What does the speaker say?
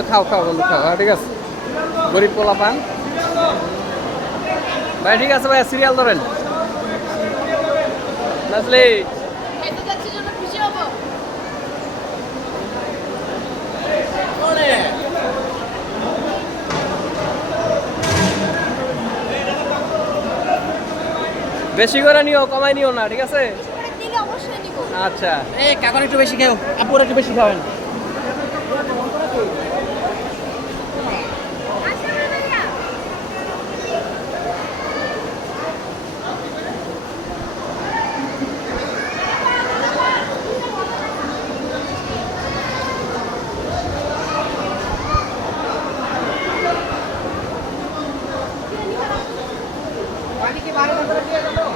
বন্ধু খাও খাও বন্ধু খাও, হ্যাঁ ঠিক আছে। গরিব পোলা পান ভাই, ঠিক আছে ভাই, সিরিয়াল ধরেন। নাজলি খেতে যাচ্ছি জন্য খুশি হবো। বেশি করে নিও, কমাই নিও না, ঠিক আছে? পরের দিকে অবশ্যই নিব। আচ্ছা এই কাকার একটু বেশি খেও, আপুর একটু বেশি খাবেন। আচ্ছা ভাইয়া। পানি কি বাইরে দিয়ে দাও।